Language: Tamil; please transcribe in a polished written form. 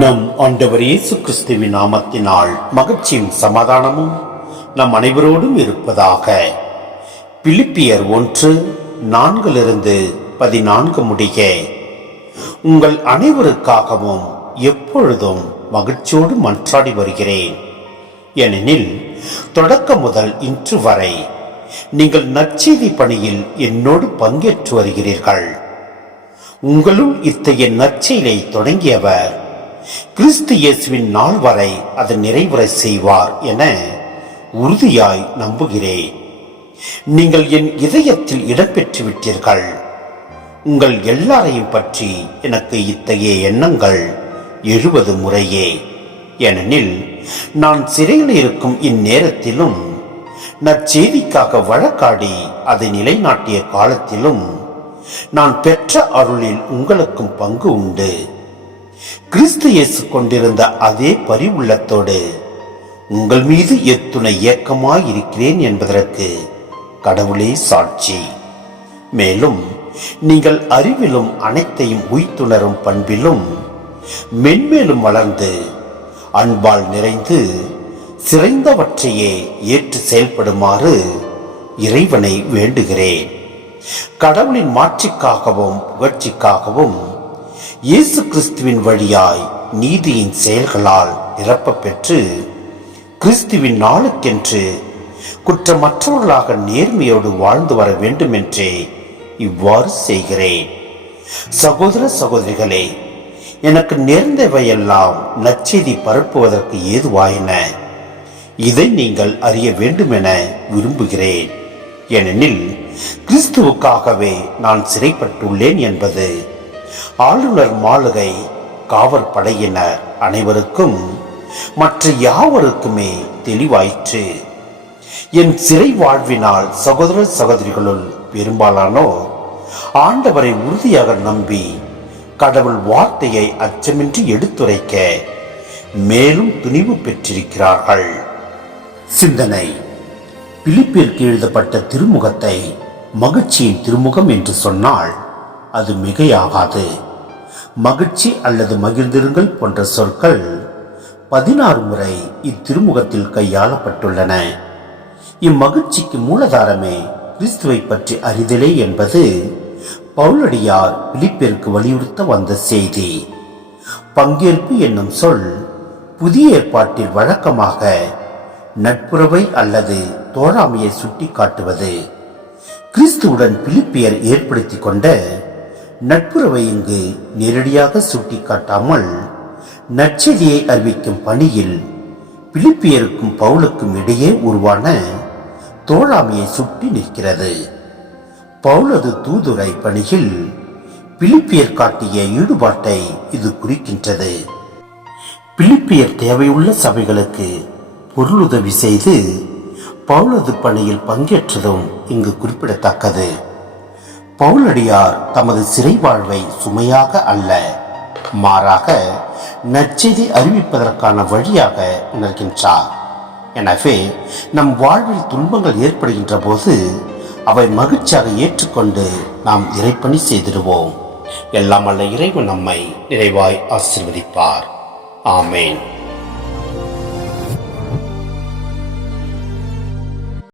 நம் ஆண்டவர் இயேசு கிறிஸ்துவின் நாமத்தினால் மகிழ்ச்சியும் சமாதானமும் நம் அனைவரோடும் இருப்பதாக. பிலிப்பியர் 1:4-14 முடிய. உங்கள் அனைவருக்காகவும் எப்பொழுதும் மகிழ்ச்சியோடு மன்றாடி வருகிறேன். ஏனெனில் தொடக்கம் முதல் இன்று வரை நீங்கள் நற்செய்தி பணியில் என்னோடு பங்கேற்று வருகிறீர்கள். உங்களுள் இத்தகைய நற்செயலை தொடங்கியவர் கிறிஸ்து இயேசுவின் நாள் வரை அதை நிறைவுற செய்வார் என உறுதியாய் நம்புகிறேன். நீங்கள் என் இதயத்தில் இடம்பெற்று விட்டீர்கள். உங்கள் எல்லாரையும் பற்றி எனக்கு இத்தகைய எண்ணங்கள் எழுவது முறையே. ஏனெனில் நான் சிறையில் இருக்கும் இந்நேரத்திலும் நற்செய்திக்காக வழக்காடி அதை நிலைநாட்டிய காலத்திலும் நான் பெற்ற அருளில் உங்களுக்கும் பங்கு உண்டு. கிறிஸ்து இயேசு கொண்டிருந்த அதே பரிவுள்ளத்தோடு உங்கள் மீது எத்துணை ஏக்கமாயிருக்கிறேன் என்பதற்கு கடவுளே சாட்சி. மேலும் நீங்கள் அறிவிலும் அனைத்தையும் உய்த்துணரும் பண்பிலும் மென்மேலும் வளர்ந்து அன்பால் நிறைந்து சிறைந்தவற்றையே ஏற்று செயல்படுமாறு இறைவனை வேண்டுகிறேன். கடவுளின் மாட்சிக்காகவும் புகழ்ச்சிக்காகவும் இயேசு கிறிஸ்துவின் வழியாய் நீதியின் செயல்களால் நிரப்ப பெற்று கிறிஸ்துவின் நாளுக்கென்று குற்றமற்றவர்களாக நேர்மையோடு வாழ்ந்து வர வேண்டும் என்றே இவ்வாறு செய்கிறேன். சகோதர சகோதரிகளே, எனக்கு நேர்ந்தவையெல்லாம் நற்செய்தி பரப்புவதற்கு ஏதுவாயின. இதை நீங்கள் அறிய வேண்டுமென விரும்புகிறேன். ஏனெனில் கிறிஸ்துவுக்காகவே நான் சிறைப்பட்டுள்ளேன் என்பது ஆளுநர் மாளிகை காவல் படையினர் அனைவருக்கும் மற்ற யாவருக்குமே தெளிவாயிற்று. என் சிறை வாழ்வினால் சகோதர சகோதரிகளுள் பெரும்பாலானோர் ஆண்டவரை உறுதியாக நம்பி கடவுள் வார்த்தையை அச்சமின்றி எடுத்துரைக்க மேலும் துணிவு பெற்றிருக்கிறார்கள். சிந்தனை: பிலிப்பியருக்கு எழுதப்பட்ட திருமுகத்தை மகிழ்ச்சியின் திருமுகம் என்று சொன்னால் அது மிகையாகாது. மகிழ்ச்சி அல்லது மகிழ்ந்திருங்கள் போன்ற சொற்கள் 16 முறை இத்திருமுகத்தில் கையாளப்பட்டுள்ளன. இம்மகிழ்ச்சிக்கு மூலதாரமே கிறிஸ்துவை பற்றி அறிதலே என்பது பவுலடியார் பிலிப்பியருக்கு வலியுறுத்த வந்த செய்தி. பங்கேற்பு என்னும் சொல் புதிய ஏற்பாட்டில் வழக்கமாக நட்புறவை அல்லது தோழாமையை சுட்டி காட்டுவது. கிறிஸ்துவுடன் பிலிப்பியர் ஏற்படுத்தி கொண்ட நட்புறவை இங்கு நேரடியாக சுட்டி காட்டாமல் நற்செய்தியை அறிவிக்கும் பணியில் பிலிப்பியருக்கும் பவுலுக்கும் இடையே உருவான தோழாமையை சுட்டி நிற்கிறது. பவுலது தூதுரை பணியில் பிலிப்பியர் காட்டிய ஈடுபாட்டை இது குறிக்கின்றது. பிலிப்பியர் தேவையுள்ள சபைகளுக்கு பொருளுதவி செய்து பவுலது பணியில் பங்கேற்றதும் இங்கு குறிப்பிடத்தக்கது. பவுலடியார் தமது சிறை வாழ்வை சுமையாக அல்ல, மாறாக நற்செய்தி அறிவிப்பதற்கான வழியாக உணர்கின்றார். எனவே நம் வாழ்வில் துன்பங்கள் ஏற்படுகின்ற போது அவை மகிழ்ச்சியாக ஏற்றுக்கொண்டு நாம் இறைப்பணி செய்திடுவோம். எல்லாம் அல்ல இறைவன் நம்மை நிறைவாய் ஆசீர்வதிப்பார். ஆமேன்.